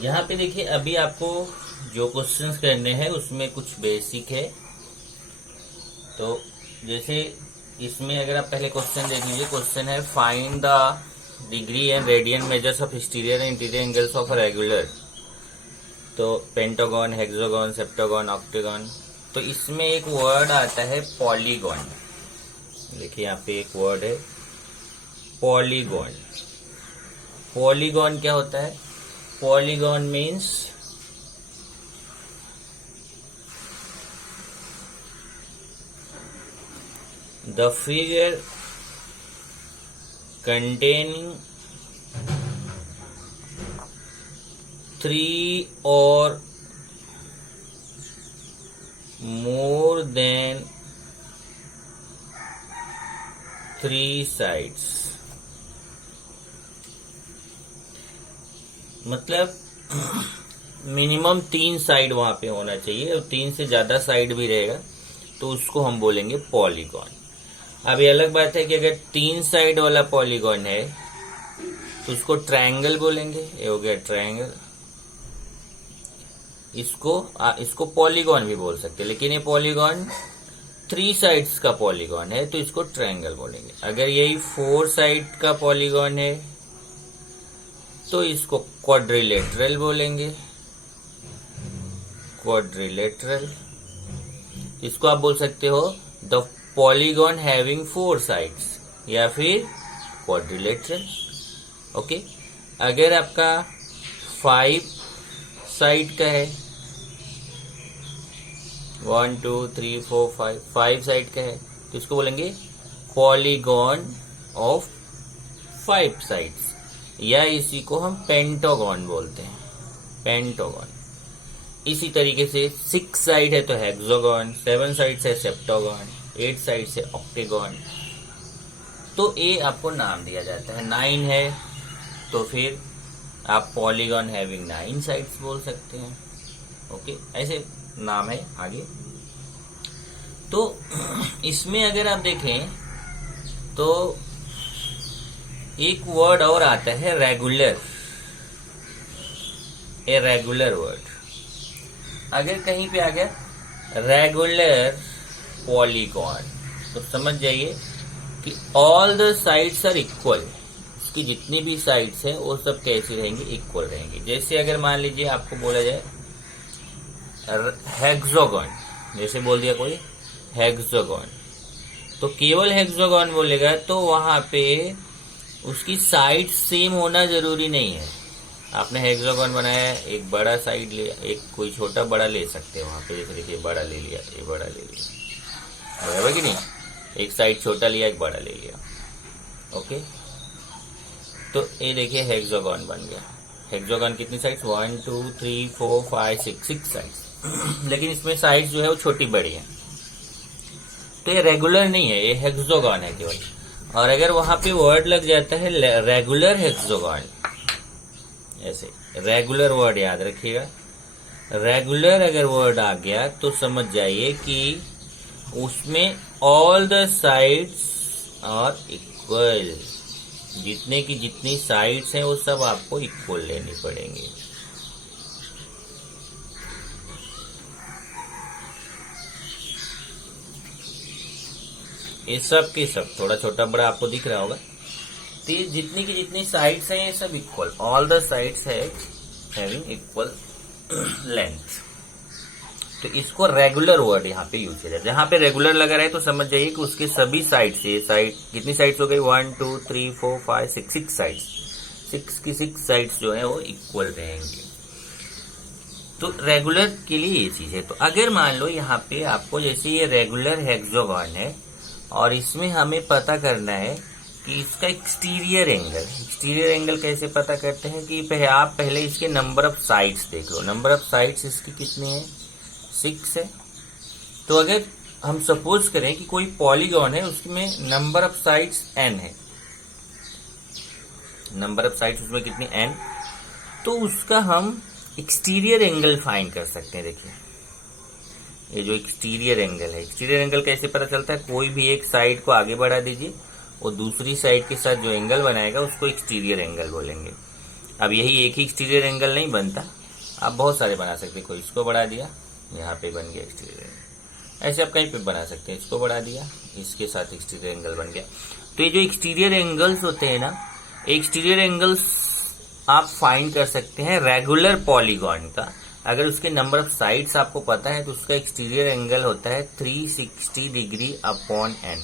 यहाँ पे देखिए, अभी आपको जो क्वेश्चंस करने हैं उसमें कुछ बेसिक है। तो जैसे इसमें अगर आप पहले क्वेश्चन देख लीजिए, क्वेश्चन है find the degree and radian measures of exterior and interior angles of a regular. तो पेंटागन, हेक्सागन, सेप्टागन, ऑक्टागन। तो इसमें एक वर्ड आता है पॉलीगॉन। देखिए यहाँ पे एक वर्ड है पॉलीगॉन। पॉलीगॉन क्या होता है? Polygon means the figure containing 3 or more than 3 sides। मतलब मिनिमम 3 साइड वहां पे होना चाहिए, और 3 से ज्यादा साइड भी रहेगा तो उसको हम बोलेंगे पॉलीगॉन। अब ये अलग बात है कि अगर 3 साइड वाला पॉलीगॉन है तो उसको ट्रायंगल बोलेंगे। ये हो गया ट्रायंगल। इसको पॉलीगॉन भी बोल सकते हैं, लेकिन ये पॉलीगॉन 3 साइड्स का पॉलीगॉन है तो इसको ट्रायंगल बोलेंगे। अगर यही 4 साइड का पॉलीगॉन है तो इसको क्वाड्रिलेटरल बोलेंगे। क्वाड्रिलेटरल। इसको आप बोल सकते हो द पॉलीगॉन हैविंग 4 साइड्स, या फिर क्वाड्रिलेटरल। ओके। अगर आपका 5 साइड का है, 1 2 3 4 5 साइड का है तो इसको बोलेंगे पॉलीगॉन ऑफ 5 साइड्स, या इसी को हम पेंटागन बोलते हैं, पेंटागन। इसी तरीके से 6 साइड है तो हेक्सागन, 7 साइड है सेप्टागन, 8 साइड से ऑक्टागन। तो ये आपको नाम दिया जाता है। 9 है तो फिर आप पॉलीगॉन हैविंग 9 साइड्स बोल सकते हैं। ओके, ऐसे नाम है आगे। तो इसमें अगर आप देखें तो एक वर्ड और आता है रेगुलर। ए रेगुलर वर्ड अगर कहीं पे आ गया रेगुलर पॉलीगॉन तो समझ जाइए कि all the sides are equal. इसकी जितनी भी साइड्स हैं वो सब कैसी रहेंगी? इक्वल रहेंगी। जैसे अगर मान लीजिए आपको बोला जाए हेक्सागन, जैसे बोल दिया कोई हेक्सागन, तो केवल हेक्सागन बोलेगा तो वहां पे उसकी साइड सेम होना जरूरी नहीं है। आपने हेक्सागन बनाया, एक बड़ा साइड लिया, एक कोई छोटा बड़ा ले सकते हैं वहां पे। जैसे देखिए बड़ा ले लिया, ये बड़ा ले लिया, बराबर कि नहीं? एक साइड छोटा लिया, एक बड़ा ले लिया। ओके, तो ये देखिए हेक्सागन बन गया। हेक्सागन कितनी साइड्स? 1 2 3 4 5 6 साइड्स। लेकिन इसमें साइड्स जो है वो छोटी बड़ी है, तो ये रेगुलर नहीं है, ये हेक्सागन है केवल। और अगर वहां पे वर्ड लग जाता है रेगुलर हेक्सागन, ऐसे रेगुलर वर्ड याद रखिएगा। रेगुलर अगर वर्ड आ गया तो समझ जाइए कि उसमें all the sides are equal. जितने की जितनी साइड्स हैं वो सब आपको इक्वल लेनी पड़ेंगी। ये सब के सब थोड़ा छोटा बड़ा आपको दिख रहा होगा। तो ये जितनी की जितनी साइड्स हैं ये सब इक्वल, ऑल द साइड्स है हैविंग इक्वल लेंथ। तो इसको रेगुलर वर्ड यहाँ पे यूज किया जाता है। जहां पे रेगुलर लगा रहे तो समझ जाइए कि उसके सभी साइड से साइड कितनी साइड्स हो गई? 1 2 3 4 5 6 साइड्स। 6 की 6 साइड्स जो है वो इक्वल रहेंगे। तो रेगुलर के लिए ये चीज है। तो अगर मान लो यहाँ पे आपको जैसे ये रेगुलर हेक्सागन है और इसमें हमें पता करना है कि इसका एक्सटीरियर एंगल। एक्सटीरियर एंगल कैसे पता करते हैं कि आप पहले इसके नंबर ऑफ साइड्स देख लो। नंबर ऑफ साइड्स इसकी कितने हैं? 6 है। तो अगर हम सपोज करें कि कोई पॉलीगॉन है, उसमें नंबर ऑफ साइड्स n है, नंबर ऑफ साइड्स उसमें कितनी n, तो उसका हम एक्सटीरियर एंगल फाइंड कर सकते हैं। देखिए ये जो एक्सटीरियर एंगल है, एक्सटीरियर एंगल कैसे पता चलता है? कोई भी एक साइड को आगे बढ़ा दीजिए और दूसरी साइड के साथ जो एंगल बनाएगा उसको एक्सटीरियर एंगल बोलेंगे। अब यही एक ही एक्सटीरियर एंगल नहीं बनता, आप बहुत सारे बना सकते हैं। कोई इसको बढ़ा दिया, यहाँ पे बन गया एक्सटीरियर एंगल। ऐसे आप कहीं पे बना सकते हैं, इसको बढ़ा दिया, इसके साथ एक्सटीरियर एंगल बन गया। तो ये जो एक्सटीरियर एंगल्स होते हैं ना, एक्सटीरियर एंगल्स आप फाइंड कर सकते हैं रेगुलर पॉलीगॉन का। अगर उसके नंबर ऑफ साइड्स आपको पता है तो उसका एक्सटीरियर एंगल होता है 360 डिग्री अपॉन n।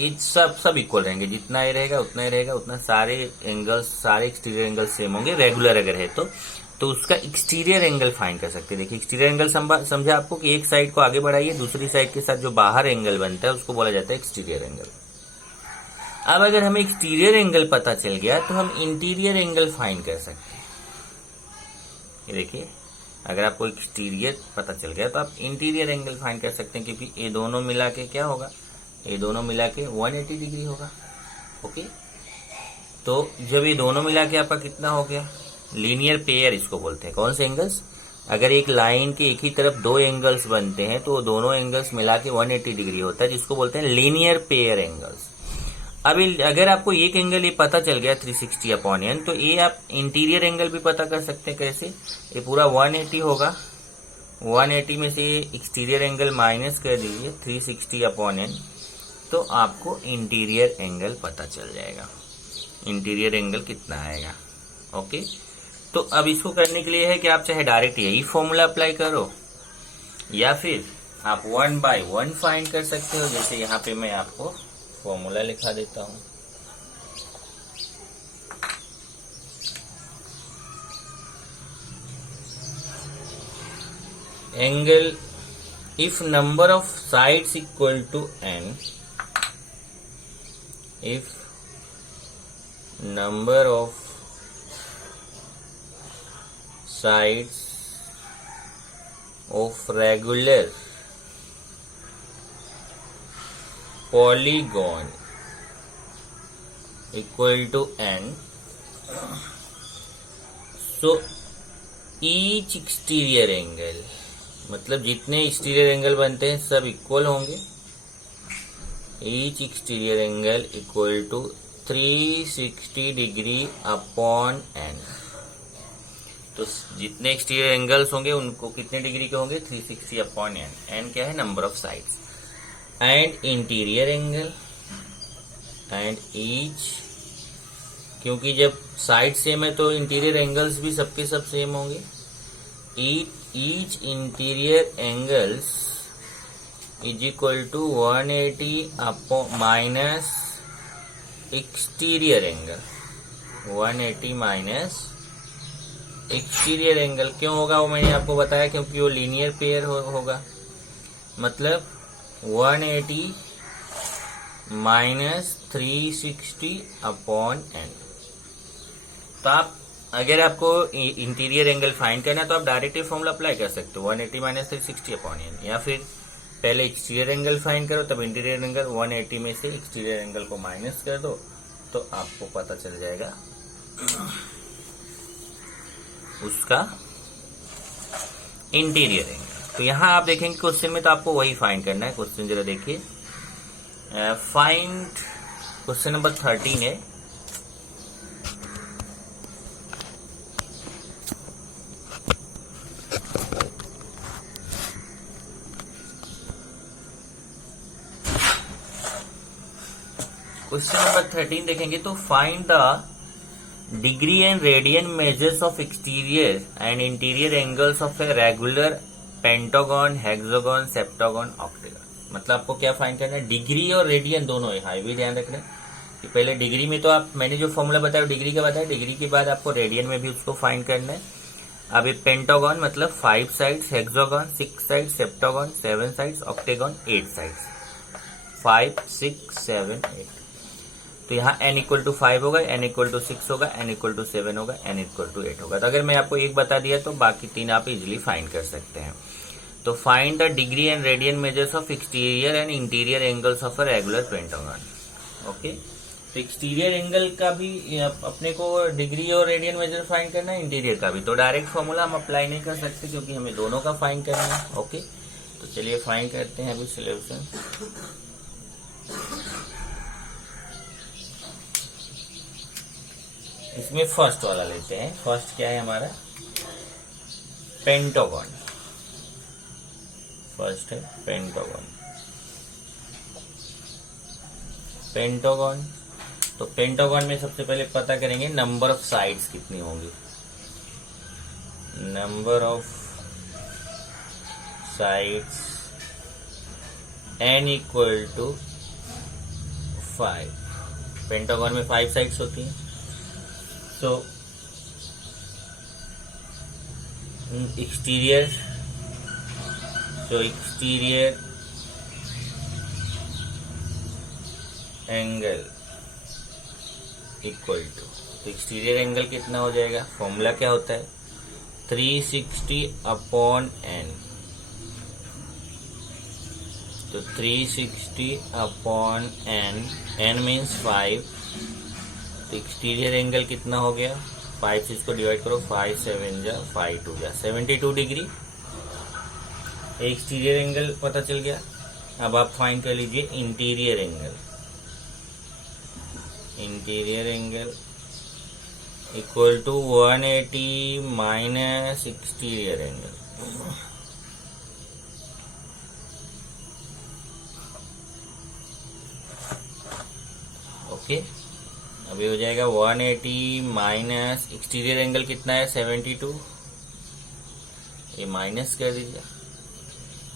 ये सब इक्वल रहेंगे, जितना ये रहेगा उतना ही रहेगा, उतना सारे एंगल्स, सारे एक्सटीरियर एंगल सेम होंगे रेगुलर अगर है तो उसका एक्सटीरियर एंगल फाइंड कर सकते हैं। देखिए एक्सटीरियर एंगल समझा आपको कि एक साइड को आगे बढ़ाइए, दूसरी साइड के साथ जो बाहर एंगल बनता है उसको बोला जाता है एक्सटीरियर एंगल। अब अगर हमें एक्सटीरियर एंगल पता चल गया तो हम इंटीरियर एंगल फाइंड कर सकते हैं। ये देखिए, अगर आपको एक्सटीरियर पता चल गया तो आप इंटीरियर एंगल फाइंड कर सकते हैं, क्योंकि ये दोनों मिला के क्या होगा, ये दोनों मिला के 180 डिग्री होगा। ओके, तो जब ये दोनों मिला के आपका कितना हो गया, लीनियर पेयर इसको बोलते हैं। कौन से एंगल्स, अगर एक लाइन के एक ही तरफ दो एंगल्स बनते हैं तो दोनों एंगल्स मिला के 180 डिग्री होता है, जिसको बोलते हैं लीनियर पेयर एंगल्स। अभी अगर आपको एक एंगल ये पता चल गया 360 अपॉन n, तो ये आप इंटीरियर एंगल भी पता कर सकते हैं। कैसे, ये पूरा 180 होगा, 180 में से एक्सटीरियर एंगल माइनस कर दीजिए 360 अपॉन n, तो आपको इंटीरियर एंगल पता चल जाएगा, इंटीरियर एंगल कितना आएगा। ओके, तो अब इसको करने के लिए है कि आप चाहे डायरेक्ट यही फॉर्मूला अप्लाई करो या फिर आप 1 बाय 1 फाइंड कर सकते हो। जैसे यहाँ पे मैं आपको फॉर्मूला लिखा देता हूं। Angle if number of sides equal to n, if number of sides of regular polygon equal to n, so each exterior angle, मतलब जितने एक्सटीरियर एंगल बनते हैं सब इक्वल होंगे। each exterior angle equal to 360 degree upon n। तो जितने exterior angles होंगे उनको कितने डिग्री के होंगे, 360 अपॉन n। n क्या है, number of sides. And interior angle and each, क्योंकि जब साइड सेम है तो इंटीरियर एंगल्स भी सबके सब सेम होंगे। Each interior angles is equal to 180 upon minus exterior angle, 180 minus exterior angle. क्यों होगा वो मैंने आपको बताया, क्योंकि वो लीनियर पेयर होगा, मतलब 180 माइनस 360 अपॉन n। तो आप अगर आपको इंटीरियर एंगल फाइंड करना है तो आप डायरेक्ट फॉर्मूला अप्लाई कर सकते हो, 180 माइनस 360 अपॉन n। या फिर पहले एक्सटीरियर एंगल फाइंड करो, तब इंटीरियर एंगल 180 में से एक्सटीरियर एंगल को माइनस कर दो, तो आपको पता चल जाएगा उसका इंटीरियर एंगल। तो यहां आप देखेंगे क्वेश्चन में तो आपको वही फाइंड करना है। क्वेश्चन जरा देखिए, फाइंड, क्वेश्चन नंबर 13 है। क्वेश्चन नंबर 13 देखेंगे तो find the degree and radian measures of exterior and interior angles of a regular pentagon, hexagon, septagon, octagon. मतलब आपको क्या फाइंड करना है, डिग्री और रेडियन दोनों है। हाई भी ध्यान रखना कि पहले डिग्री में तो आप, मैंने जो फॉर्मूला बताया डिग्री का बताया, डिग्री के बाद आपको रेडियन में भी उसको फाइंड करना है। अब ये पेंटागन मतलब 5 sides, hexagon 6 sides, septagon 7 sides, octagon 8 sides, 5 6 7 8। तो यहाँ n इक्वल टू 5 होगा, n इक्वल टू 6 होगा, n इक्वल टू 7 होगा, n इक्वल टू 8 होगा। तो अगर मैं आपको एक बता दिया तो बाकी 3 आप इजिली फाइंड कर सकते हैं। तो find the degree and radian measures of exterior and interior angles of a regular pentagon. Okay, तो एक्सटीरियर एंगल का भी अपने को डिग्री और रेडियन मेजर फाइंड करना है, इंटीरियर का भी। तो डायरेक्ट फॉर्मूला हम अप्लाई नहीं कर सकते क्योंकि हमें दोनों का फाइंड करना है। ओके, तो चलिए फाइंड करते हैं अभी सोल्यूशन। इसमें फर्स्ट वाला लेते हैं। फर्स्ट क्या है हमारा? पेंटागन। फर्स्ट है पेंटागन। पेंटागन, तो पेंटागन में सबसे पहले पता करेंगे नंबर ऑफ साइड्स कितनी होंगी। Number of sides n equal to 5। Pentagon में 5 साइड्स होती हैं। तो एक्सटीरियर, एंगल इक्वल टू, तो एक्सटीरियर एंगल कितना हो जाएगा? फॉर्मूला क्या होता है? 360/n। तो 360/n, n मीन्स 5। तो एक्सटीरियर एंगल कितना हो गया? 5 से इसको डिवाइड करो, 5 7 जा 5 2 जा 72 डिग्री। एक्सटीरियर एंगल पता चल गया। अब आप फाइंड कर लीजिए interior angle. Interior angle equal to 180 minus exterior angle. Okay, अभी हो जाएगा 180 माइनस एक्सटीरियर एंगल कितना है? 72। ये माइनस कर दीजिए।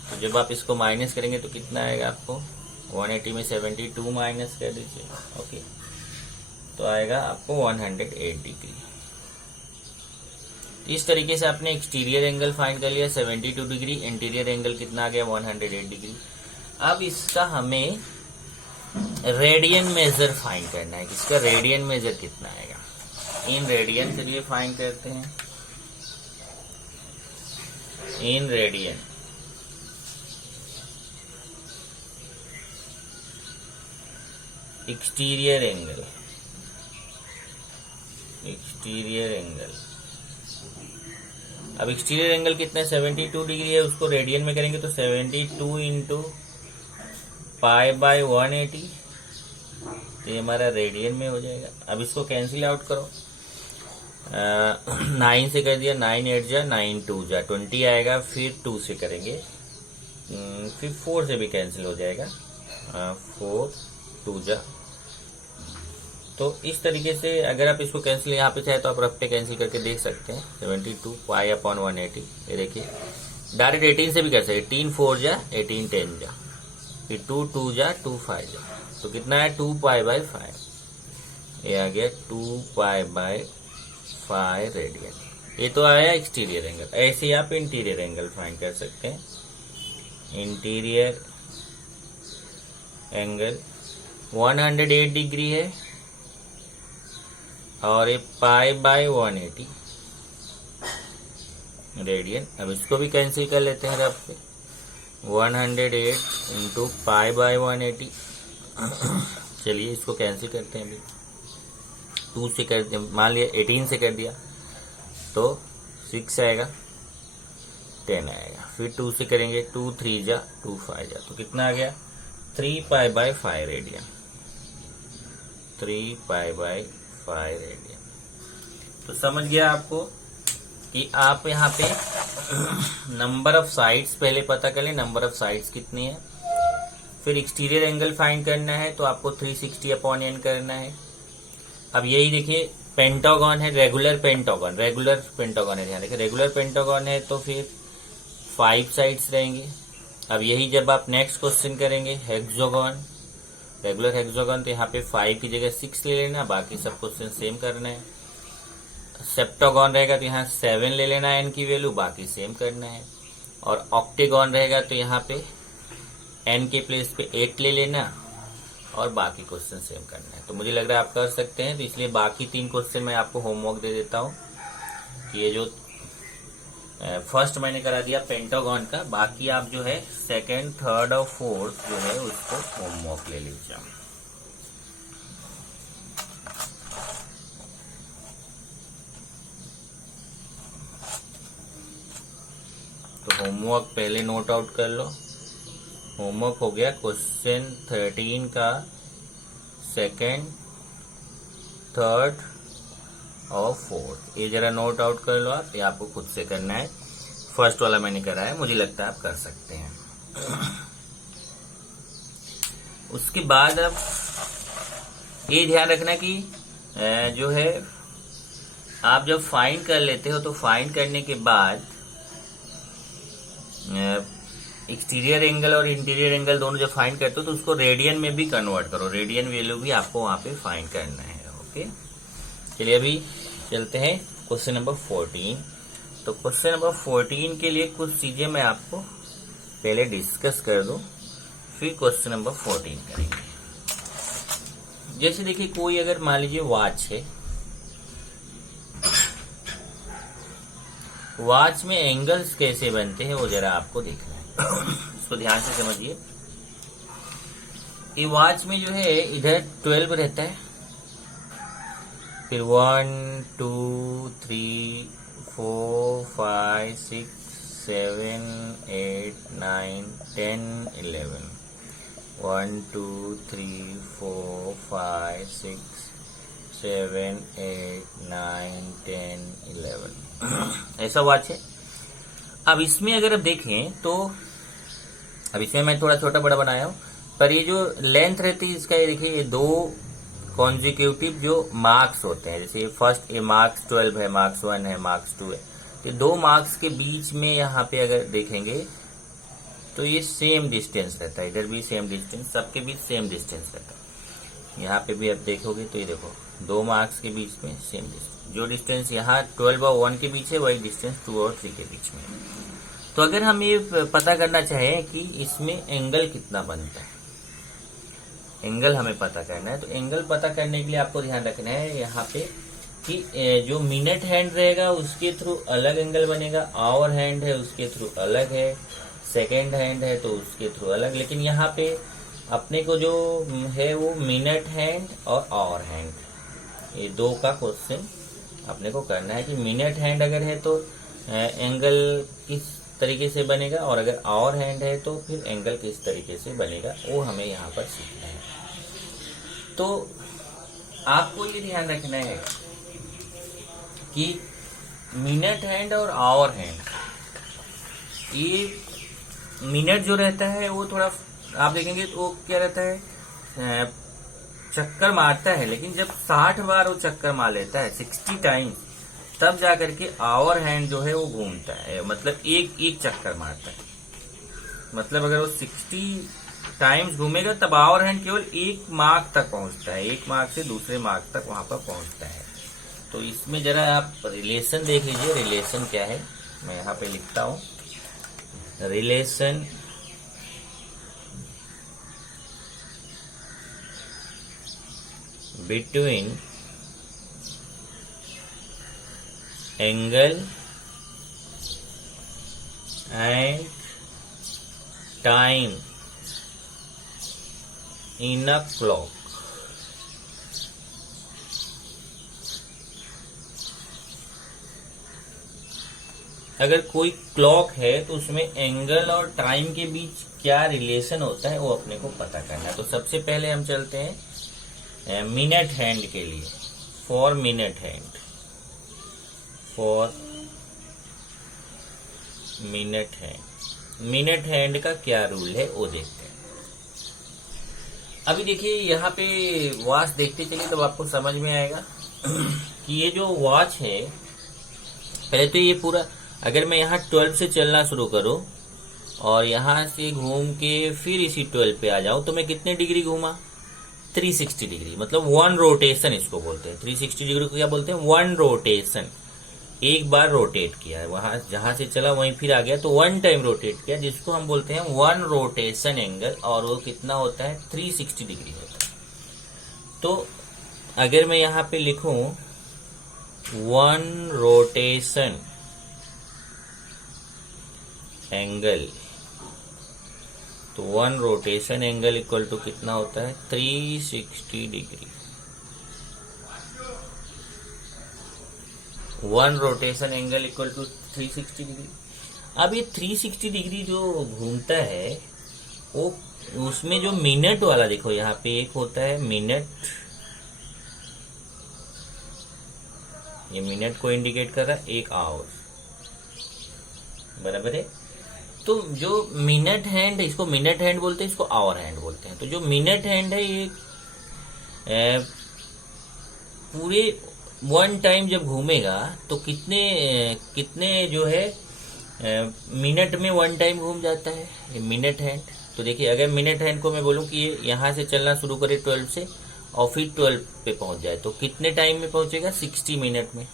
तो जब आप इसको माइनस करेंगे तो कितना आएगा आपको? 180 में 72 माइनस कर दीजिए। ओके, तो आएगा आपको 108 डिग्री। इस तरीके से आपने एक्सटीरियर एंगल फाइंड कर लिया 72 डिग्री। इंटीरियर एंगल कितना आ गया? 108 डिग्री। अब इसका हमें रेडियन मेजर फाइंड करना है। इसका रेडियन मेजर कितना आएगा? इन रेडियन, चलिए फाइंड करते हैं। In radian, exterior angle, exterior angle. अब एक्सटीरियर एंगल कितना है? 72 डिग्री है। उसको रेडियन में करेंगे तो 72 इंटू π/180, तो ये हमारा रेडियन में हो जाएगा। अब इसको कैंसिल आउट करो। 9 से कर दिया, 9 8 जा 9 2 जा 20 आएगा। फिर 2 से करेंगे, फिर 4 से भी कैंसिल हो जाएगा, 4 2 जा। तो इस तरीके से अगर आप इसको कैंसिल यहाँ पे चाहे तो आप रफ पे कैंसिल करके देख सकते हैं। 72 π/180, ये देखिए डायरेक्ट 18 से भी कर सकते। 18 4 जा 18 10 जा, फिर 2 2 जा 2 5 जा, तो कितना है? 2π/5। ये आ गया 2π/5 रेडियन। ये तो आया एक्सटीरियर एंगल। ऐसे ही आप इंटीरियर एंगल फाइंड कर सकते हैं। इंटीरियर एंगल 108 डिग्री है और ये π/180 रेडियन। अब इसको भी कैंसिल कर लेते हैं रफ पे। 108 इंटू π/180। चलिए इसको कैंसिल करते हैं। अभी 2 से कर दिया, मान लिया 18 से कर दिया तो 6 आएगा, 10 आएगा। फिर 2 से करेंगे, 2 3 जा 2 5 जा, तो कितना आ गया? 3π/5 रेडियन। 3π/5 रेडियन। तो समझ गया आपको कि आप यहाँ पे नंबर ऑफ साइड्स पहले पता कर लें, नंबर ऑफ साइड्स कितनी है। फिर एक्सटीरियर एंगल फाइंड करना है तो आपको 360/n करना है। अब यही देखिए पेंटागन है, रेगुलर पेंटागन है। ध्यान देखिए रेगुलर पेंटागन है तो फिर 5 साइड्स रहेंगे। अब यही जब आप नेक्स्ट क्वेश्चन करेंगे हेक्सागन, रेगुलर हेक्सागन, तो यहाँ पे 5 की जगह 6 ले लेना, बाकी सब क्वेश्चन सेम करना है। सेप्टागन रहेगा तो यहाँ 7 ले लेना है n की वैल्यू, बाकी सेम करना है। और ऑक्टेगन रहेगा तो यहाँ पे n के प्लेस पे 8 ले लेना और बाकी क्वेश्चन सेम करना है। तो मुझे लग रहा है आप कर सकते हैं, तो इसलिए बाकी 3 क्वेश्चन मैं आपको होमवर्क दे देता हूँ कि ये जो फर्स्ट मैंने करा दिया पेंटागन का, बाकी आप जो है सेकंड, थर्ड और फोर्थ जो है उसको होमवर्क ले लीजिए। तो होमवर्क पहले नोट आउट कर लो। होमवर्क हो गया क्वेश्चन 13 का सेकंड, थर्ड और 4th। ये जरा नोट आउट कर लो आप, ये आपको खुद से करना है। फर्स्ट वाला मैंने करा है, मुझे लगता है आप कर सकते हैं। उसके बाद अब ये ध्यान रखना कि जो है आप जब फाइंड कर लेते हो तो फाइंड करने के बाद एक्सटीरियर एंगल और इंटीरियर एंगल दोनों जब फाइंड करते हो तो उसको रेडियन में भी कन्वर्ट करो। रेडियन वैल्यू भी आपको वहां पे फाइंड करना है। ओके, चलिए अभी चलते हैं क्वेश्चन नंबर 14। तो क्वेश्चन नंबर 14 के लिए कुछ चीजें मैं आपको पहले डिस्कस कर दूं, फिर क्वेश्चन नंबर 14 करेंगे। जैसे देखिए, कोई अगर मान लीजिए वॉच है, वॉच में एंगल्स कैसे बनते हैं वो जरा आपको देखना है। इसको ध्यान से समझिए। ये वॉच में जो है इधर 12 रहता है, फिर 1 2 3 4 5 6 7 8 9 10 11 1 2 3 4 5 6 7 8 9 10 11 ऐसा वॉच है। अब इसमें अगर आप देखें तो अब इसमें मैं थोड़ा छोटा बड़ा बनाया हूं, पर ये जो लेंथ रहती है इसका, ये देखिए, ये 2 कॉन्जिक्यूटिव जो मार्क्स होते हैं, जैसे फर्स्ट ये मार्क्स 12 है, मार्क्स 1 है, मार्क्स 2 है, तो 2 मार्क्स के बीच में यहाँ पे अगर देखेंगे तो ये सेम डिस्टेंस रहता है। इधर भी सेम डिस्टेंस, सबके बीच सेम डिस्टेंस रहता है। यहाँ पे भी आप देखोगे तो ये देखो 2 मार्क्स के बीच में सेम डिस्टेंस, जो डिस्टेंस यहाँ 12 और 1 के बीच है वही डिस्टेंस 2 और 3 के बीच में। तो अगर हम ये पता करना चाहें कि इसमें एंगल कितना बनता है, एंगल हमें पता करना है, तो एंगल पता करने के लिए आपको ध्यान रखना है यहाँ पे कि जो मिनट हैंड रहेगा उसके थ्रू अलग एंगल बनेगा, आवर हैंड है उसके थ्रू अलग है, सेकेंड हैंड है तो उसके थ्रू अलग। लेकिन यहाँ पे अपने को जो है वो मिनट हैंड और आवर हैंड, ये 2 का क्वेश्चन अपने को करना है कि मिनट हैंड अगर है तो एंगल किस तरीके से बनेगा, और अगर आवर हैंड है तो फिर एंगल किस तरीके से बनेगा, वो हमें यहाँ पर सीखना है। तो आपको ये ध्यान रखना है कि मिनट हैंड और आवर हैंड, ये मिनट जो रहता है वो थोड़ा आप देखेंगे तो वो क्या रहता है, चक्कर मारता है, लेकिन जब 60 बार वो चक्कर मार लेता है 60 टाइम्स, तब जाकर के आवर हैंड जो है वो घूमता है, मतलब एक चक्कर मारता है। मतलब अगर वो 60 टाइम्स घूमेगा तब आवर हैंड केवल 1 मार्क तक पहुंचता है, 1 मार्क से दूसरे मार्क तक वहां पर पहुंचता है। तो इसमें जरा आप रिलेशन देख लीजिए, रिलेशन क्या है, मैं यहाँ पे लिखता हूं। Relation between angle and time in a clock। अगर कोई क्लॉक है तो उसमें एंगल और टाइम के बीच क्या रिलेशन होता है वो अपने को पता करना है। तो सबसे पहले हम चलते हैं मिनट हैंड के लिए, for minute hand, for minute hand, minute hand का क्या रूल है वो देखते हैं। अभी देखिए यहाँ पे वॉच देखते चलिए तब आपको समझ में आएगा कि ये जो वॉच है, पहले तो ये पूरा, अगर मैं यहाँ 12 से चलना शुरू करूं और यहाँ से घूम के फिर इसी 12 पे आ जाऊं तो मैं कितने डिग्री घूमा, 360 डिग्री, मतलब 1 रोटेशन इसको बोलते हैं। 360 डिग्री को क्या बोलते हैं, 1 रोटेशन, एक बार रोटेट किया है, वहां जहां से चला वहीं फिर आ गया तो 1 टाइम रोटेट किया, जिसको हम बोलते हैं 1 रोटेशन एंगल, और वो कितना होता है, 360 डिग्री होता है। तो अगर मैं यहाँ पे लिखूं 1 रोटेशन एंगल, तो 1 रोटेशन एंगल इक्वल टू कितना होता है, 360 degree. 1 rotation angle equal to 360 degree. अब ये 360 डिग्री जो घूमता है वो, उसमें जो मिनट वाला देखो यहाँ पे एक होता है मिनट ये मिनट को इंडिकेट कर रहा है, 1 आवर, बराबर है। तो जो मिनट हैंड, इसको मिनट हैंड बोलते हैं, इसको आवर हैंड बोलते हैं। तो जो मिनट हैंड है ये पूरे 1 टाइम जब घूमेगा तो कितने जो है मिनट में 1 टाइम घूम जाता है, ये मिनट हैंड। तो देखिए, अगर मिनट हैंड को मैं बोलूं कि ये यहाँ से चलना शुरू करे 12 से और फिर 12 पे पहुंच जाए, तो कितने टाइम में पहुंचेगा, 60 मिनट में।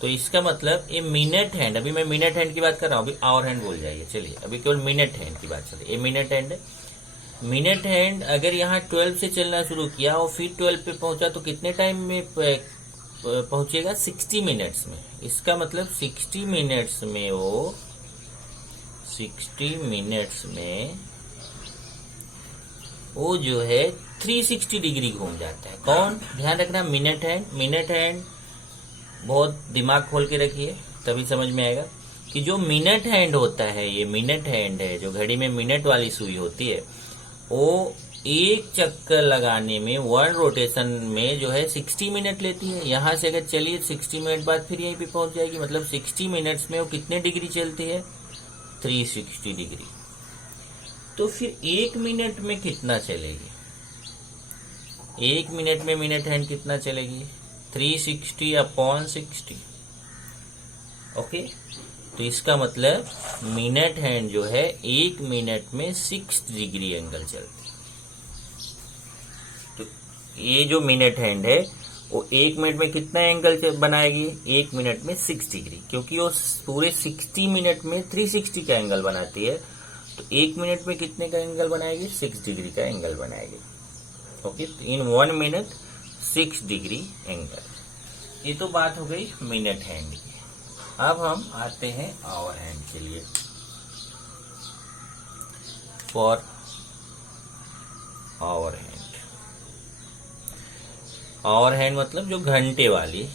तो इसका मतलब ये मिनट हैंड, अभी मैं मिनट हैंड की बात कर रहा हूँ, अभी आवर हैंड बोल जाइए, चलिए अभी केवल मिनट हैंड की बात चल रही है। ये मिनट हैंड है। मिनट हैंड अगर यहाँ 12 से चलना शुरू किया और फिर 12 पे पहुंचा तो कितने टाइम में पहुंचेगा, 60 मिनट्स में। इसका मतलब 60 मिनट्स में वो 60 मिनट्स में वो जो है 360 डिग्री घूम जाता है। कौन, ध्यान रखना, मिनट हैंड। मिनट हैंड बहुत दिमाग खोल के रखिए, तभी समझ में आएगा कि जो मिनट हैंड होता है, ये मिनट हैंड है, जो घड़ी में मिनट वाली सुई होती है, वो एक चक्कर लगाने में 1 रोटेशन में जो है 60 मिनट लेती है। यहां से अगर चलिए 60 मिनट बाद फिर यहीं पे पहुंच जाएगी, मतलब 60 मिनट्स में वो कितने डिग्री चलती है, 360 डिग्री। तो फिर 1 मिनट में कितना चलेगी, 1 मिनट में मिनट हैंड कितना चलेगी, 360/60। ओके, तो इसका मतलब मिनट हैंड जो है 1 मिनट में 6 डिग्री एंगल चलती है। तो ये जो मिनट हैंड है वो 1 मिनट में कितना एंगल बनाएगी, 1 मिनट में 6 डिग्री, क्योंकि वो पूरे 60 मिनट में 360 का एंगल बनाती है। तो 1 मिनट में कितने का एंगल बनाएगी, 6 डिग्री का एंगल बनाएगी। ओके, तो इन 1 मिनट 6 डिग्री एंगल। ये तो बात हो गई मिनट हैंड की। अब हम आते हैं आवर हैंड के लिए। For hour hand, hour hand मतलब जो घंटे वाली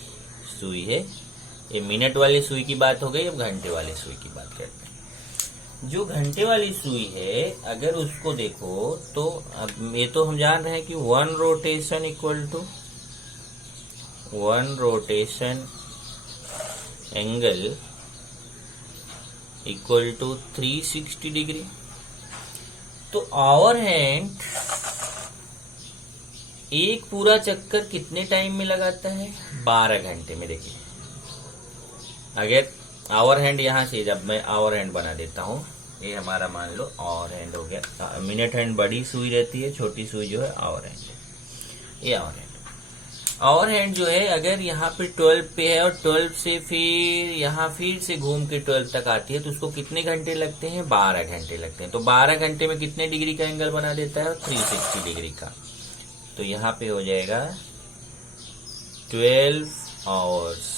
सुई है। ये मिनट वाली सुई की बात हो गई, अब घंटे वाली सुई की बात करते हैं। जो घंटे वाली सुई है, अगर उसको देखो तो अब ये तो हम जान रहे हैं कि 1 rotation equal to 1 rotation angle equal to 360 degree. तो आवर हैंड एक पूरा चक्कर कितने टाइम में लगाता है, 12 घंटे में। देखिए, अगर आवर हैंड यहां से, जब मैं आवर हैंड बना देता हूं, ये हमारा मान लो आवर हैंड हो गया। मिनट हैंड बड़ी सुई रहती है, छोटी सुई जो है आवर हैंड है। ये आवर हैंड, आवर हैंड जो है अगर यहाँ पे 12 पे है और 12 से फिर यहाँ फिर से घूम के 12 तक आती है, तो उसको कितने घंटे लगते हैं, 12 घंटे लगते हैं। तो 12 घंटे में कितने डिग्री का एंगल बना देता है, 360 डिग्री का। तो यहाँ पे हो जाएगा 12 आवर्स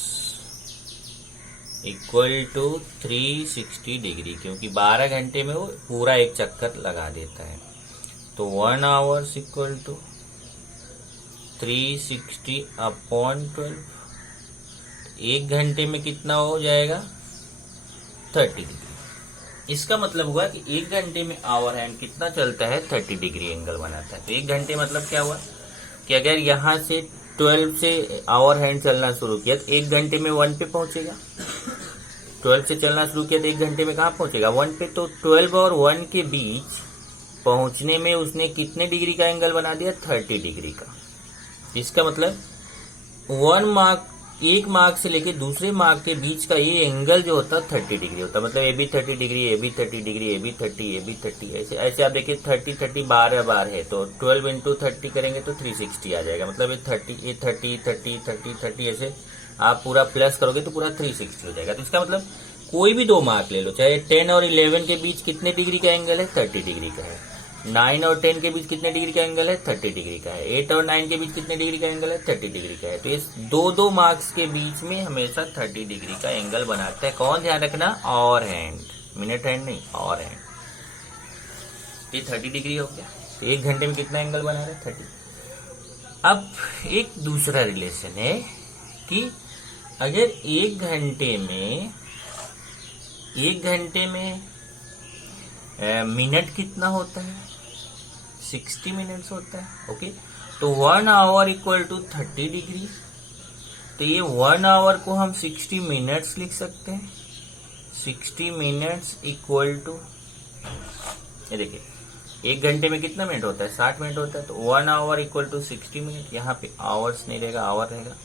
इक्वल टू 360 डिग्री, क्योंकि 12 घंटे में वो पूरा एक चक्कर लगा देता है। तो 1 आवर्स इक्वल टू 360/12। 1 घंटे में कितना हो जाएगा, 30 डिग्री। इसका मतलब हुआ कि 1 घंटे में आवर हैंड कितना चलता है, 30 डिग्री एंगल बनाता है। तो 1 घंटे मतलब क्या हुआ कि अगर यहाँ से 12 से आवर हैंड चलना शुरू किया तो 1 घंटे में 1 पे पहुंचेगा। 12 से चलना शुरू किया तो 1 घंटे में कहाँ पहुंचेगा, 1 पे। तो 12 और 1 के बीच पहुंचने में उसने कितने डिग्री का एंगल बना दिया, 30 डिग्री का। इसका मतलब 1 मार्क से लेके दूसरे मार्क के बीच का ये एंगल जो होता है 30 डिग्री होता है। मतलब ये भी 30 डिग्री, ये भी 30 डिग्री, ये भी 30, ये भी 30, ऐसे आप देखिए 30 12 बार है, तो 12 इंटू 30 करेंगे तो 360 आ जाएगा। मतलब ये 30 ऐसे आप पूरा प्लस करोगे तो पूरा 360 हो जाएगा। तो इसका मतलब कोई भी 2 मार्क ले लो, चाहे 10 और 11 के बीच कितने डिग्री का एंगल है, 30 डिग्री का है। 9 और 10 के बीच कितने डिग्री का एंगल है, 30 डिग्री का है। 8 और 9 के बीच कितने डिग्री का एंगल है, 30 डिग्री का है। तो इस 2 मार्क्स के बीच में हमेशा 30 डिग्री का एंगल बनाता है। कौन, ध्यान रखना, आवर हैंड, मिनट हैंड नहीं, आवर हैंड। ये 30 डिग्री हो गया। 1 घंटे में कितना एंगल बना रहा है, 30। अब एक दूसरा रिलेशन है कि अगर 1 घंटे में मिनट कितना होता है, 60 मिनट्स होता है। ओके, तो 1 आवर इक्वल टू 30 डिग्री तो ये 1 आवर को हम 60 मिनट्स लिख सकते हैं। 60 मिनट्स इक्वल टू, ये देखिए 1 घंटे में कितना मिनट होता है, 60 मिनट होता है। तो 1 आवर इक्वल टू 60 मिनट। यहाँ पे आवर्स नहीं रहेगा, आवर रहेगा,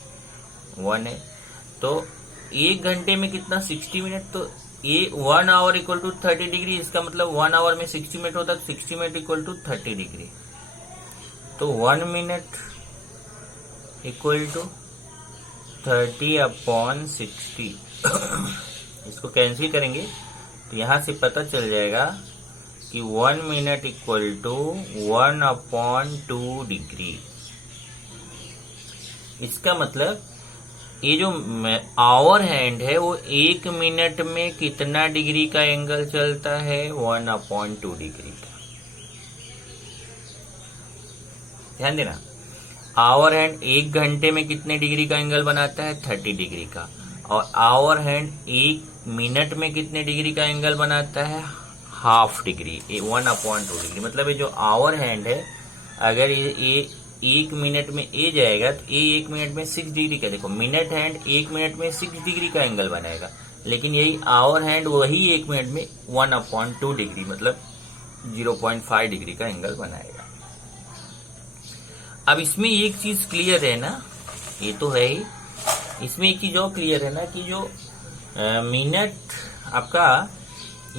1 है। तो 1 घंटे में कितना, 60 मिनट। तो ये 1 आवर इक्वल टू 30 डिग्री, इसका मतलब 1 आवर में 60 मिनट होता है, 60 मिनट इक्वल टू 30 डिग्री। तो 1 मिनट इक्वल टू 30/60। इसको कैंसिल करेंगे तो यहां से पता चल जाएगा कि 1 मिनट इक्वल टू 1/2 डिग्री। इसका मतलब ये जो आवर हैंड है वो 1 मिनट में कितना डिग्री का एंगल चलता है, 1/2 डिग्री का। ध्यान देना, आवर हैंड 1 घंटे में कितने डिग्री का एंगल बनाता है, 30 डिग्री का। और आवर हैंड 1 मिनट में कितने डिग्री का एंगल बनाता है, हाफ डिग्री, 1/2 डिग्री। मतलब ये जो आवर हैंड है, अगर ये 1 मिनट में ए जाएगा तो ये 1 मिनट में 6 डिग्री का, देखो मिनट हैंड 1 मिनट में 6 डिग्री का एंगल बनाएगा, लेकिन यही आवर हैंड वही 1 मिनट में 1/2 डिग्री मतलब 0.5 डिग्री का एंगल बनाएगा। अब इसमें एक चीज क्लियर है ना, ये तो है ही, इसमें एक चीज और क्लियर है ना कि जो मिनट आपका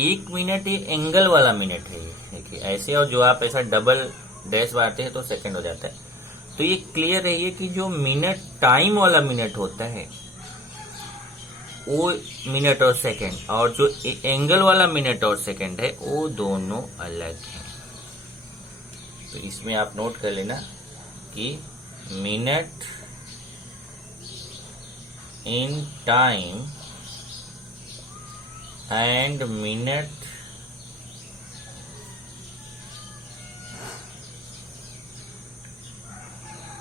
1 मिनट ये एंगल वाला मिनट है, देखिए ऐसे, और जो आप ऐसा डबल डैश मारते हैं तो सेकंड हो जाता है। तो ये क्लियर रहिए कि जो मिनट टाइम वाला मिनट होता है वो मिनट और सेकंड, और जो एंगल वाला मिनट और सेकंड है वो दोनों अलग हैं। तो इसमें आप नोट कर लेना कि minute in time and minute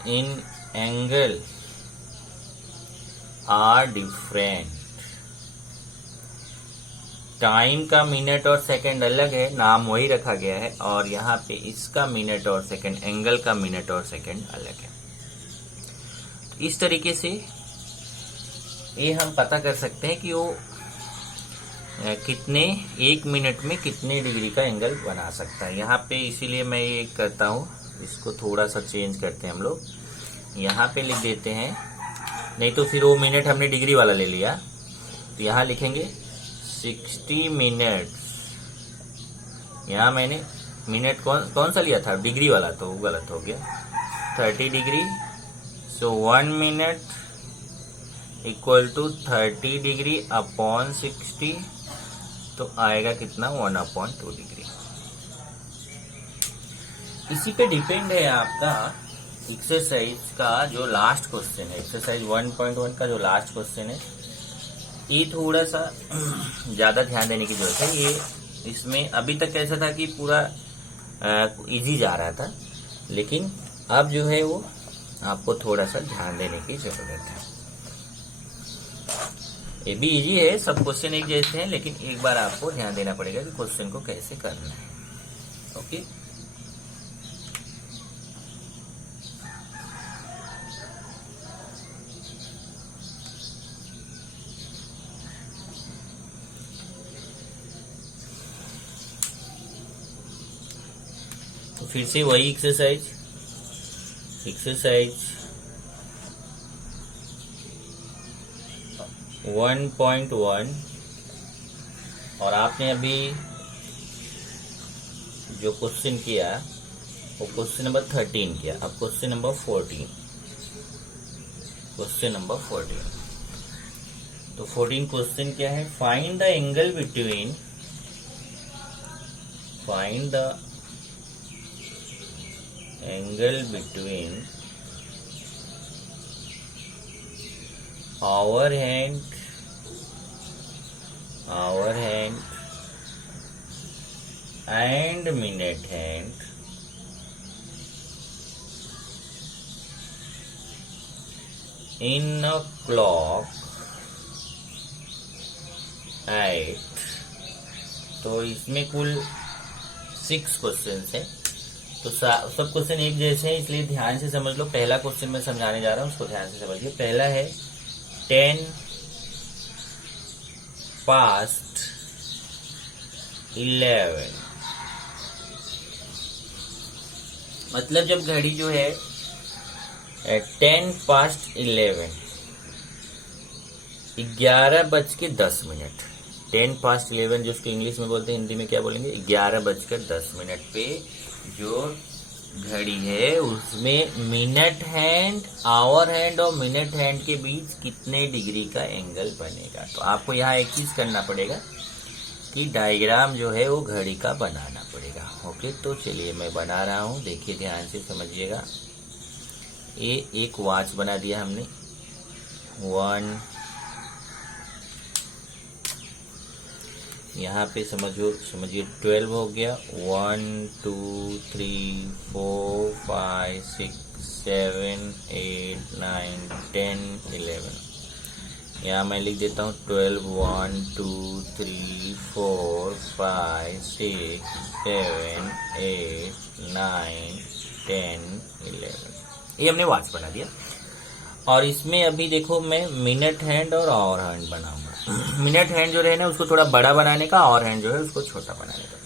in angle are different. Time का मिनट और सेकंड अलग है, नाम वही रखा गया है, और यहाँ पे इसका मिनट और सेकंड, एंगल का मिनट और सेकंड अलग है। तो इस तरीके से ये हम पता कर सकते हैं कि वो कितने 1 मिनट में कितने डिग्री का एंगल बना सकता है। यहाँ पे इसीलिए मैं ये करता हूँ, इसको थोड़ा सा चेंज करते हैं हम लोग, यहाँ पे लिख देते हैं, नहीं तो फिर वो मिनट हमने डिग्री वाला ले लिया, तो यहाँ लिखेंगे 60 मिनट्स। यहाँ मैंने मिनट कौन सा लिया था, डिग्री वाला, तो वो गलत हो गया, 30 degree. So 1 minute equal to 30 degree upon 60, तो आएगा कितना, 1/2 डिग्री। इसी पे डिपेंड है आपका एक्सरसाइज का जो लास्ट क्वेश्चन है, एक्सरसाइज 1.1 का जो लास्ट क्वेश्चन है, ये थोड़ा सा ज्यादा ध्यान देने की जरूरत है। ये इसमें अभी तक कैसा था कि पूरा इजी जा रहा था, लेकिन अब जो है वो आपको थोड़ा सा ध्यान देने की जरूरत है। ये भी इजी है, सब क्वेश्चन एक जैसे हैं, लेकिन एक बार आपको ध्यान देना पड़ेगा कि क्वेश्चन को कैसे करना है। ओके, तो फिर से वही एक्सरसाइज 1.1, और आपने अभी जो क्वेश्चन किया वो क्वेश्चन नंबर 13 किया। अब क्वेश्चन नंबर 14, तो 14 क्वेश्चन क्या है, find the angle between hour hand and minute hand in a clock at. तो इसमें कुल 6 क्वेश्चन है, तो सब क्वेश्चन एक जैसे हैं, इसलिए ध्यान से समझ लो। पहला क्वेश्चन मैं समझाने जा रहा हूँ, उसको ध्यान से समझिए। पहला है 10 past 11, मतलब जब घड़ी जो है 10 past 11, 11:10, 10 past 11 जो उसको इंग्लिश में बोलते हैं, हिंदी में क्या बोलेंगे, 11:10 पे जो घड़ी है उसमें मिनट हैंड, आवर हैंड और मिनट हैंड के बीच कितने डिग्री का एंगल बनेगा। तो आपको यहाँ एक चीज करना पड़ेगा कि डायग्राम जो है वो घड़ी का बनाना पड़ेगा। ओके, तो चलिए मैं बना रहा हूँ, देखिए ध्यान से समझिएगा। ये एक वॉच बना दिया हमने, 1, यहाँ पे समझिए 12 हो गया, 1 2 3 4 5 6 7 8 9 10 11। यहाँ मैं लिख देता हूँ 12, 1 2 3 4 5 6 7 8 9 10 11। ये हमने वॉच बना दिया। और इसमें अभी देखो मैं मिनट हैंड और आवर हैंड बनाऊंगा। मिनट हैंड जो है ना उसको थोड़ा बड़ा बनाने का, आवर हैंड जो है उसको छोटा बनाने का।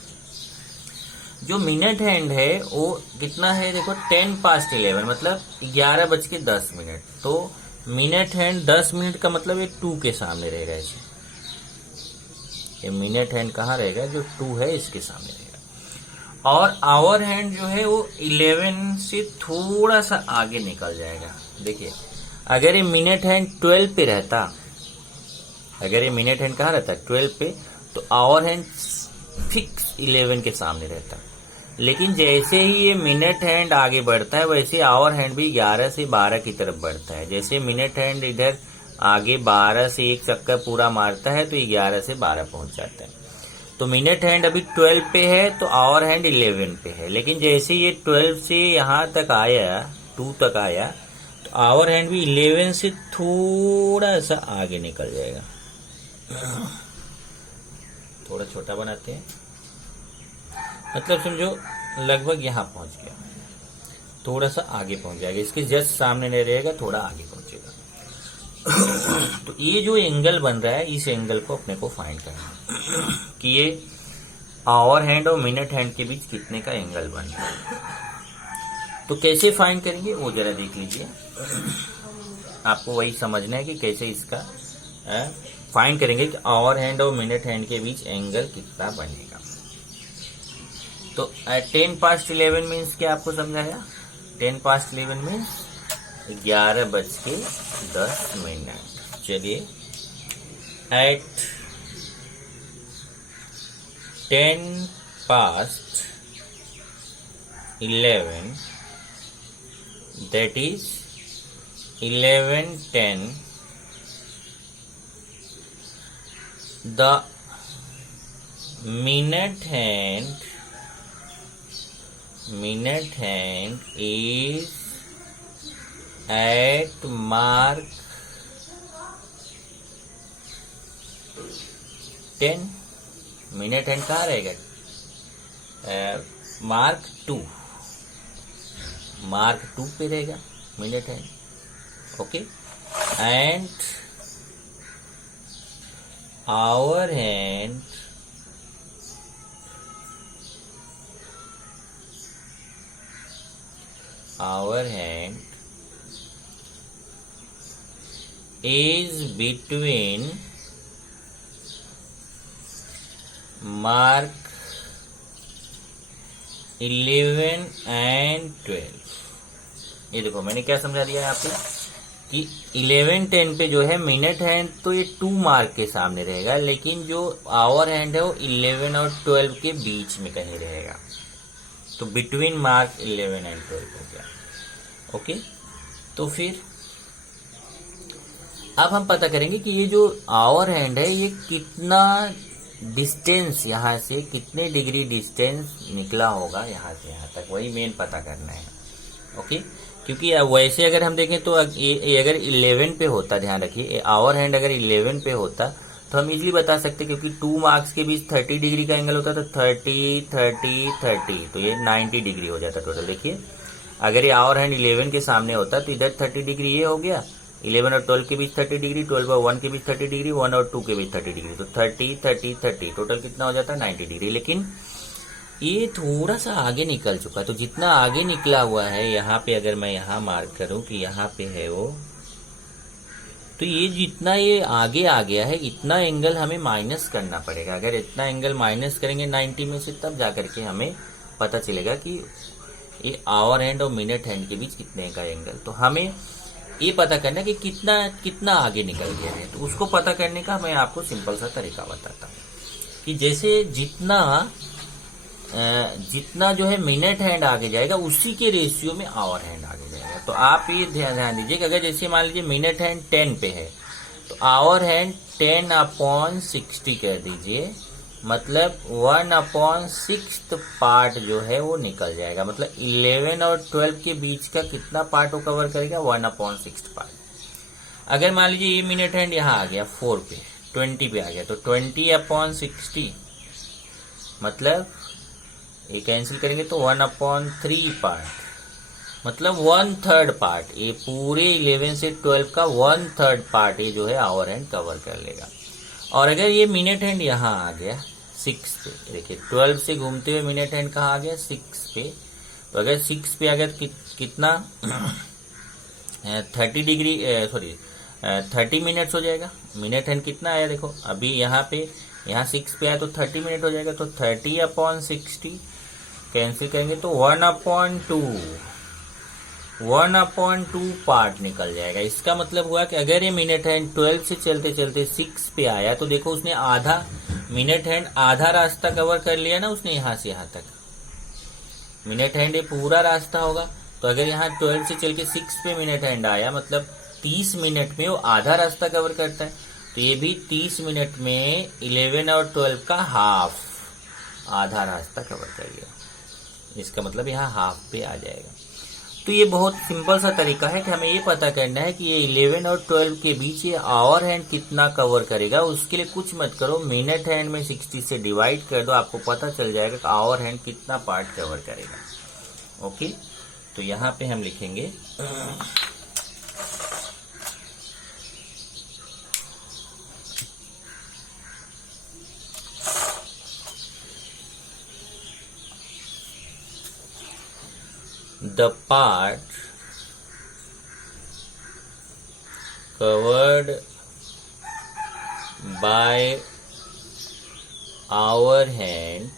जो मिनट हैंड है वो कितना है, देखो 10 past 11 मतलब 11:10। तो मिनट हैंड 10 मिनट का मतलब ये 2 के सामने रहेगा। इसे ये मिनट हैंड कहाँ रहेगा, जो 2 है इसके सामने रहेगा। और आवर हैंड जो है वो 11 से थोड़ा सा आगे निकल जाएगा। देखिए अगर ये मिनट हैंड 12 पे रहता, अगर ये मिनट हैंड कहाँ रहता, 12 पे, तो आवर हैंड फिक्स 11 के सामने रहता। लेकिन जैसे ही ये मिनट हैंड आगे बढ़ता है वैसे आवर हैंड भी 11 से 12 की तरफ बढ़ता है। जैसे मिनट हैंड इधर आगे 12 से एक चक्कर पूरा मारता है तो ये 11 से 12 पहुंच जाता है। तो मिनट हैंड अभी 12 पे है तो आवर हैंड 11 पे है। लेकिन जैसे ये 12 से यहाँ तक आया, 2 तक आया, तो आवर हैंड भी 11 से थोड़ा सा आगे निकल जाएगा। थोड़ा छोटा बनाते हैं, मतलब समझो लगभग यहाँ पहुंच गया, थोड़ा सा आगे पहुंच जाएगा, इसके जस्ट सामने नहीं रहेगा, थोड़ा आगे पहुंचेगा। तो ये जो एंगल बन रहा है, इस एंगल को अपने को फाइंड करना है कि ये आवर हैंड और मिनट हैंड के बीच कितने का एंगल बन रहा है। तो कैसे फाइंड करेंगे वो जरा देख लीजिए। आपको वही समझना है कि कैसे इसका फाइंड करेंगे कि आवर हैंड और मिनट हैंड के बीच एंगल कितना बनेगा। तो 10 past 11 मीन्स क्या आपको समझाया, 10 past 11 मीन्स 11:10। चलिए eight 10 past 11 that is 11:10 the minute hand is at mark 10। Minute hand कहाँ रहेगा, मार्क 2 पे रहेगा minute hand. Okay, and hour hand is between mark 11 and 12। ये देखो मैंने क्या समझा दिया है आपको कि 11:10 पे जो है मिनट हैंड तो ये 2 मार्क के सामने रहेगा, लेकिन जो आवर हैंड है वो 11 और 12 के बीच में कहीं रहेगा। तो बिटवीन मार्क 11 एंड 12 हो गया। ओके, तो फिर अब हम पता करेंगे कि ये जो आवर हैंड है ये कितना डिस्टेंस, यहाँ से कितने डिग्री डिस्टेंस निकला होगा यहाँ से यहाँ तक, वही मेन पता करना है। ओके, क्योंकि वैसे अगर हम देखें तो ये अगर 11 पे होता, ध्यान रखिए आवर हैंड अगर 11 पे होता तो हम इजीली बता सकते, क्योंकि 2 मार्क्स के बीच 30 डिग्री का एंगल होता तो 30 30 30 तो ये 90 डिग्री हो जाता टोटल। देखिए अगर ये आवर हैंड 11 के सामने होता तो इधर 30 डिग्री ये हो गया 11 और 12 के बीच 30 डिग्री, 12 और 1 के बीच 30 डिग्री, 1 और 2 के बीच 30 डिग्री, तो 30 30 30 टोटल कितना हो जाता है 90 डिग्री। लेकिन ये थोड़ा सा आगे निकल चुका है, तो जितना आगे निकला हुआ है यहाँ पे अगर मैं यहाँ मार्क करूं कि यहाँ पे है वो, तो ये जितना ये आगे आ गया है इतना एंगल हमें माइनस करना पड़ेगा। अगर इतना एंगल माइनस करेंगे 90 में से, तब जाकर के हमें पता चलेगा कि ये आवर हैंड और मिनट हैंड के बीच कितने का एंगल। तो हमें ये पता करना कि कितना कितना आगे निकल गया है। तो उसको पता करने का मैं आपको सिंपल सा तरीका बताता हूँ कि जैसे जितना जो है मिनट हैंड आगे जाएगा उसी के रेशियो में आवर हैंड आगे जाएगा। तो आप ये ध्यान दीजिए कि अगर जैसे मान लीजिए मिनट हैंड 10 पे है, तो आवर हैंड 10/60 कर दीजिए, मतलब 1/6 पार्ट जो है वो निकल जाएगा। मतलब 11 और 12 के बीच का कितना पार्ट वो कवर करेगा, 1/6 पार्ट। अगर मान लीजिए ये मिनट हैंड यहाँ आ गया 4 पे, 20 पे आ गया, तो 20/60 मतलब ये कैंसिल करेंगे तो 1/3 पार्ट, मतलब 1/3 पार्ट। ये पूरे 11 से 12 का 1/3 पार्ट ये जो है आवर हैंड कवर कर लेगा। और अगर ये मिनट हैंड यहाँ आ गया 6 पे, देखिए 12 से घूमते हुए मिनट हैंड कहाँ आ गया 6 पे, तो अगर 6 पे आ गया तो कितना 30 डिग्री 30 मिनट्स हो जाएगा। मिनट हैंड कितना आया देखो, अभी यहाँ पे यहाँ 6 पे आया तो 30 मिनट हो जाएगा। तो 30/60 कैंसिल करेंगे तो 1/2 पार्ट निकल जाएगा। इसका मतलब हुआ कि अगर ये मिनट हैंड 12 से चलते चलते 6 पे आया, तो देखो उसने आधा मिनट हैंड आधा रास्ता कवर कर लिया ना उसने, यहाँ से यहाँ तक। मिनट हैंड ये पूरा रास्ता होगा, तो अगर यहाँ 12 से चल के 6 पे मिनट हैंड आया, मतलब 30 मिनट में वो आधा रास्ता कवर करता है। तो ये भी 30 मिनट में 11 और 12 का हाफ, आधा रास्ता कवर कर लिया। इसका मतलब यहाँ हाफ पे आ जाएगा। तो ये बहुत सिंपल सा तरीका है कि हमें ये पता करना है कि ये 11 और 12 के बीच ये आवर हैंड कितना कवर करेगा। उसके लिए कुछ मत करो, मिनट हैंड में 60 से डिवाइड कर दो, आपको पता चल जाएगा कि आवर हैंड कितना पार्ट कवर करेगा। ओके, तो यहाँ पे हम लिखेंगे the part covered by our hand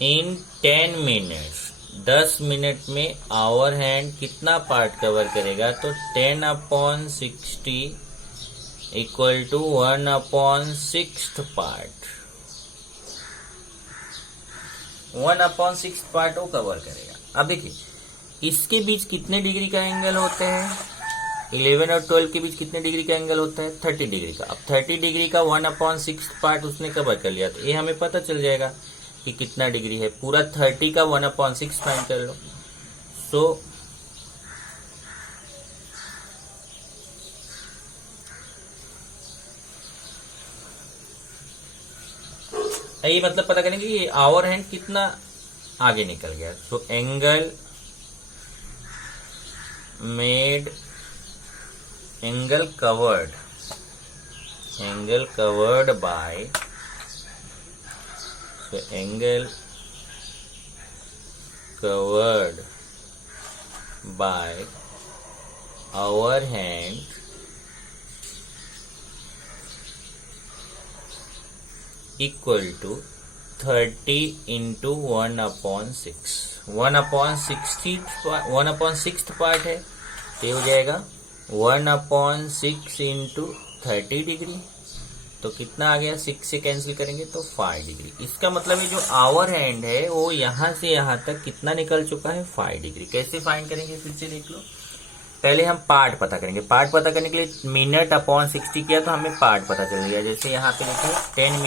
in 10 minutes, 10 minute में आवर हैंड कितना पार्ट कवर करेगा, तो 10/60 इक्वल टू 1/6 पार्ट, 1/6 पार्ट वो कवर करेगा। अब देखिए इसके बीच कितने डिग्री का एंगल होता है, 11 और 12 के बीच कितने डिग्री का एंगल होता है, 30 डिग्री का। अब 30 डिग्री का 1/6 पार्ट उसने कवर कर लिया, तो ये हमें पता चल जाएगा कि कितना डिग्री है। पूरा 30 का 1/6 फाइंड कर लो। सो ये मतलब पता करेंगे कि आवर हैंड कितना आगे निकल गया। So angle made, angle covered by, so angle covered by hour hand equal to 30 into 1/6, 1/6 part है, तो हो जाएगा 1/6 इंटू 30 डिग्री। तो कितना आ गया, 6 से कैंसिल करेंगे तो 5 डिग्री। इसका मतलब ये जो आवर हैंड है वो यहाँ से यहाँ तक कितना निकल चुका है, 5 डिग्री। कैसे फाइंड करेंगे फिर से देख लो। पहले हम पार्ट पता करेंगे। पार्ट पता करने के लिए मिनट/60 किया तो हमें पार्ट पता चल गया। जैसे यहाँ पे देखिए 10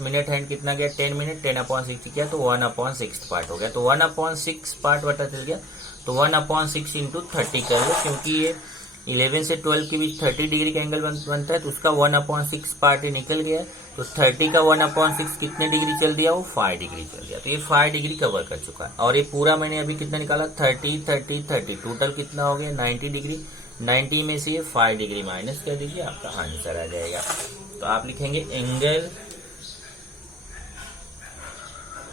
मिनट हैंड कितना गया, 10 मिनट, 10/60 किया तो 1/6 पार्ट हो गया। तो 1/6 पार्ट पता चल गया, तो 1/6 इंटू 30 कर लो, क्योंकि ये 11 से 12 के बीच 30 डिग्री का एंगल बनता है, तो उसका 1/6 पार्ट निकल गया। तो 30 का 1/6 कितने डिग्री चल दिया, वो 5 डिग्री चल दिया। तो ये 5 डिग्री कवर कर चुका है। और ये पूरा मैंने अभी कितना निकाला, 30 30 30, टोटल कितना हो गया 90 डिग्री। 90 में से ये 5 डिग्री माइनस कर दीजिए, आपका आंसर आ जाएगा। तो आप लिखेंगे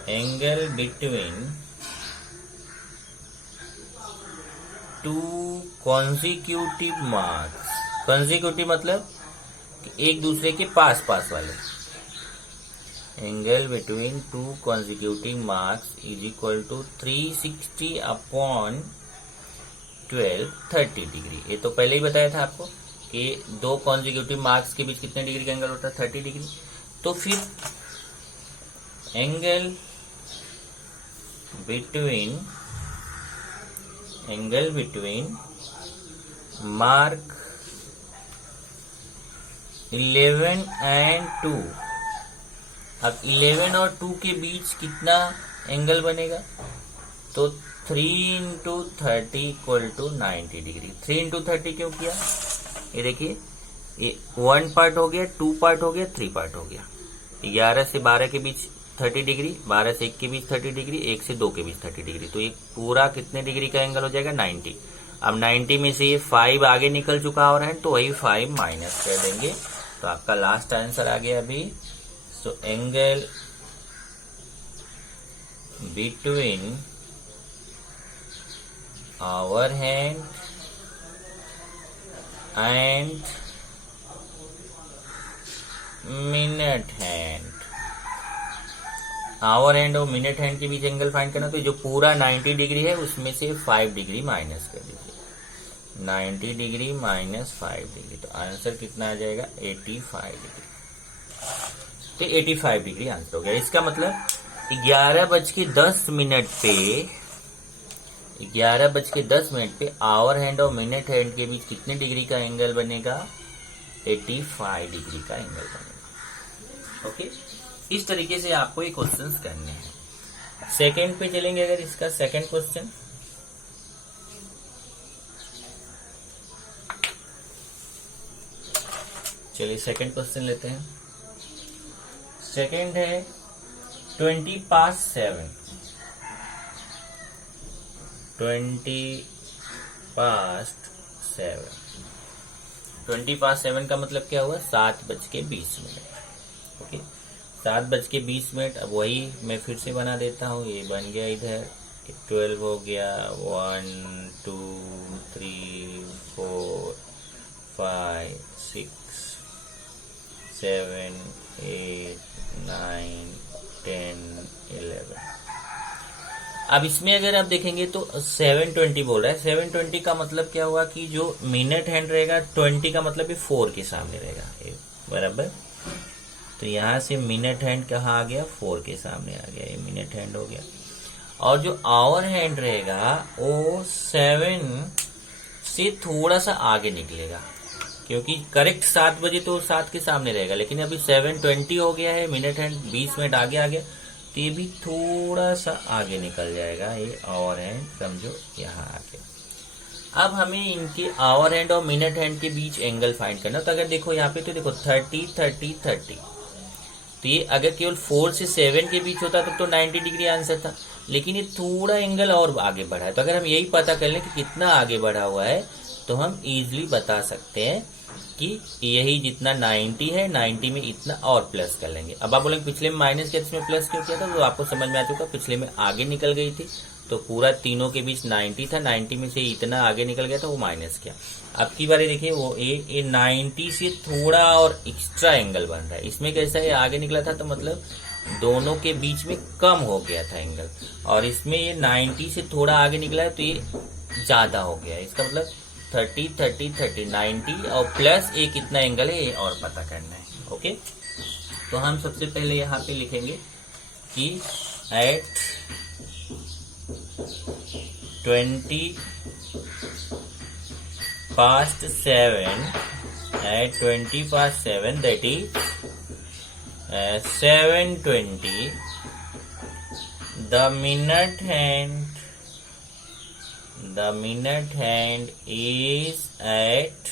angle between two consecutive marks. Consecutive मतलब एक दूसरे के पास पास वाले। Angle between two consecutive marks is equal to 360/12 30 degree. ये तो पहले ही बताया था आपको कि दो कॉन्जिक्यूटिव मार्क्स के बीच कितने डिग्री का एंगल होता है, 30 डिग्री। तो फिर एंगल बिटवीन मार्क 11 एंड 2। अब 11 और 2 के बीच कितना एंगल बनेगा, तो 3 × 30 = 90 डिग्री। 3 × 30 क्यों किया, ये देखिए, ये 1 पार्ट हो गया, 2 पार्ट हो गया, 3 पार्ट हो गया। 11 से 12 के बीच 30 डिग्री, 12 से 1 के बीच 30 डिग्री, 1 से 2 के बीच 30 डिग्री। तो ये पूरा कितने डिग्री का एंगल हो जाएगा, 90। अब 90 में से ये 5 आगे निकल चुका और है, तो वही 5 माइनस कर देंगे। तो आपका लास्ट आंसर आ गया अभी। So angle between hour hand and minute hand. Hour hand और मिनट हैंड के बीच एंगल फाइंड करना। तो जो पूरा 90 डिग्री है उसमें से 5 डिग्री माइनस कर दीजिए। 90 डिग्री माइनस 5 डिग्री, तो आंसर कितना आ जाएगा, 85 डिग्री। तो 85 डिग्री आंसर हो गया। इसका मतलब 11:10 पे आवर हैंड और मिनट हैंड के बीच कितने डिग्री का एंगल बनेगा, 85 डिग्री का एंगल बनेगा। ओके, इस तरीके से आपको ये क्वेश्चंस करने हैं। सेकंड पे चलेंगे, अगर इसका सेकंड क्वेश्चन, चलिए सेकंड क्वेश्चन लेते हैं। सेकंड है 20/7। 20/7। 20/7 का मतलब क्या हुआ, 7:20। ओके, 7:20। अब वही मैं फिर से बना देता हूँ। ये बन गया इधर 12 हो गया, 1 2 3 4 5 6 7 8 9 10 11। अब इसमें अगर आप देखेंगे तो 720 बोल रहा है। 720 का मतलब क्या हुआ कि जो मिनट हैंड रहेगा, 20 का मतलब ये 4 के सामने रहेगा, बराबर। तो यहाँ से मिनट हैंड कहाँ आ गया, 4 के सामने आ गया, ये मिनट हैंड हो गया। और जो आवर हैंड रहेगा वो 7 से थोड़ा सा आगे निकलेगा, क्योंकि करेक्ट 7 बजे तो 7 के सामने रहेगा, लेकिन अभी 7:20 हो गया है, मिनट हैंड 20 मिनट आगे आ गया, तो ये भी थोड़ा सा आगे निकल जाएगा। ये आवर हैंड समझो यहाँ आके। अब हमें इनके आवर हैंड और मिनट हैंड के बीच एंगल फाइंड करना। तो अगर देखो यहाँ पे, तो देखो 30 30 30, तो ये अगर केवल 4 से 7 के बीच होता तो 90 डिग्री आंसर था, लेकिन ये थोड़ा एंगल और आगे बढ़ा है। तो अगर हम यही पता कर लें कि कितना आगे बढ़ा हुआ है, तो हम इजीली बता सकते हैं कि यही जितना 90 है, 90 में इतना और प्लस कर लेंगे। अब आप बोलेंगे पिछले में माइनस किया, इसमें प्लस क्यों किया था, तो आपको समझ में आ चुका। पिछले में आगे निकल गई थी, तो पूरा तीनों के बीच 90 था, 90 में से इतना आगे निकल गया था, वो माइनस किया। अब की बारी देखिए, वो ये 90 से थोड़ा और एक्स्ट्रा एंगल बन रहा है। इसमें कैसा है, आगे निकला था तो मतलब दोनों के बीच में कम हो गया था एंगल, और इसमें ये 90 से थोड़ा आगे निकला है, तो ये ज्यादा हो गया। इसका मतलब 30 30 30 90 और प्लस ये कितना एंगल है, ये और पता करना है। ओके, तो हम सबसे पहले यहाँ पे लिखेंगे कि at 20/7, at 20/7, that is 7:20, the minute hand the minute hand is at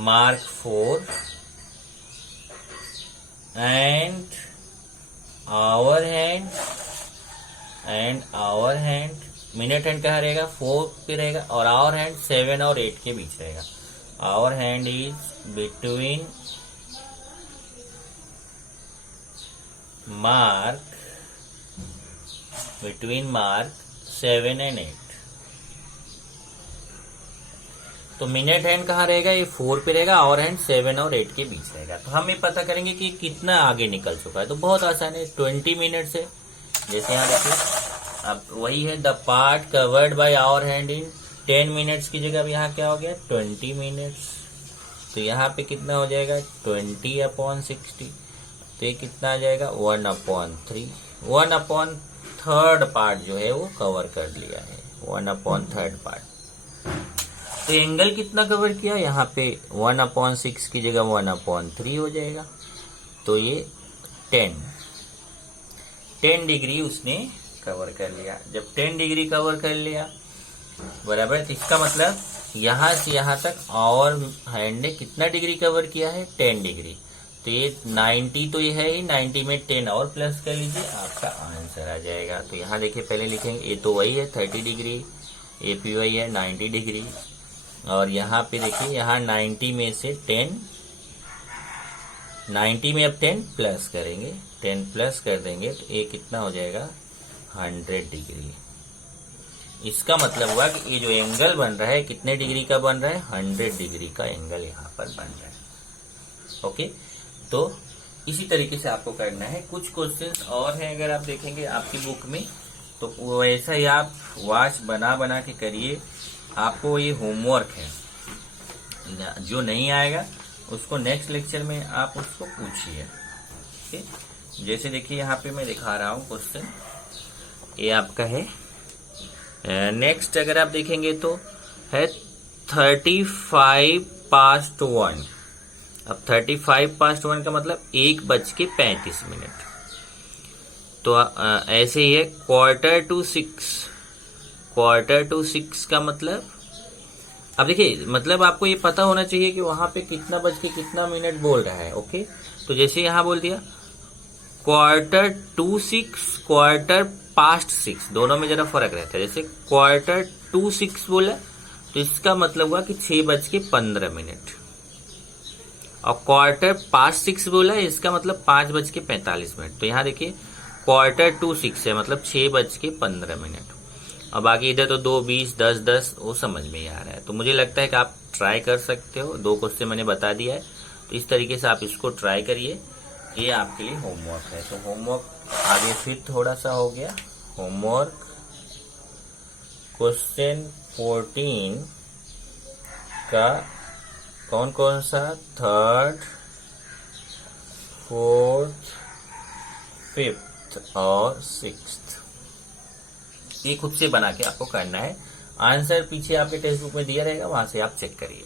mark 4 and hour hand minute hand कहाँ रहेगा, 4 पे रहेगा, और आवर हैंड 7 और 8 के बीच रहेगा. Hour hand is between mark 7 and 8. तो मिनट हैंड कहाँ रहेगा, ये 4 पे रहेगा, आवर हैंड 7 और 8 के बीच रहेगा. तो हम ये पता करेंगे कि कितना आगे निकल चुका है. तो बहुत आसान है, 20 मिनट से. जैसे यहाँ देखिए, अब वही है, the part covered by hour hand in 10 minutes की जगह अब यहाँ क्या हो गया, 20 मिनट्स. तो यहाँ पे कितना हो जाएगा, 20/60. तो ये कितना आ जाएगा, 1/3. 1/3 पार्ट जो है वो कवर कर लिया है, 1/3 पार्ट. तो एंगल कितना कवर किया, यहाँ पे 1/6 की जगह 1/3 हो जाएगा. तो ये 10 डिग्री उसने कवर कर लिया. जब 10 डिग्री कवर कर लिया बराबर, तो इसका मतलब यहाँ से यहाँ तक और हैंड ने कितना डिग्री कवर किया है, 10 डिग्री. तो ये 90 तो ये है ही, 90 में 10 और प्लस कर लीजिए, आपका आंसर आ जाएगा. तो यहाँ देखिए पहले लिखेंगे, ये तो वही है 30 डिग्री, ये भी वही है 90 डिग्री. और यहाँ पे देखिए, यहाँ 90 में से 10, 90 में अब 10 प्लस करेंगे, 10 प्लस कर देंगे तो ये कितना हो जाएगा, 100 डिग्री. इसका मतलब हुआ कि ये जो एंगल बन रहा है कितने डिग्री का बन रहा है, 100 डिग्री का एंगल यहाँ पर बन रहा है. ओके, तो इसी तरीके से आपको करना है. कुछ क्वेश्चंस और हैं, अगर आप देखेंगे आपकी बुक में, तो वैसा ही आप वॉच बना बना के करिए. आपको ये होमवर्क है, जो नहीं आएगा उसको नेक्स्ट लेक्चर में आप उसको पूछिए. ठीक, जैसे देखिए यहाँ पे मैं दिखा रहा हूँ क्वेश्चन, ये आपका है. नेक्स्ट अगर आप देखेंगे तो है 35:1. अब 35:1 का मतलब 1:35. तो ऐसे ही है 5:45 का मतलब, अब देखिए मतलब आपको ये पता होना चाहिए कि वहां पे कितना बज के कितना मिनट बोल रहा है. ओके, तो जैसे यहाँ बोल दिया 5:45, 5:15, दोनों में जरा फर्क रहता है. जैसे 5:45 बोला तो इसका मतलब हुआ कि 6:15. और 5:15 बोला इसका मतलब 5:45. तो यहाँ देखिए 5:45 है मतलब 6:15. और बाकी इधर तो 2, 20, 10, 10 वो समझ में ही आ रहा है. तो मुझे लगता है कि आप ट्राई कर सकते हो. 2 क्वेश्चन मैंने बता दिया है, तो इस तरीके से आप इसको ट्राई करिए. ये आपके लिए होमवर्क है. तो होमवर्क आगे फिर थोड़ा सा हो गया. होमवर्क क्वेश्चन 14 का कौन कौन सा, 3rd, 4th, 5th और 6th, ये खुद से बना के आपको करना है. आंसर पीछे आपके टेक्स्ट बुक में दिया रहेगा, वहां से आप चेक करिए.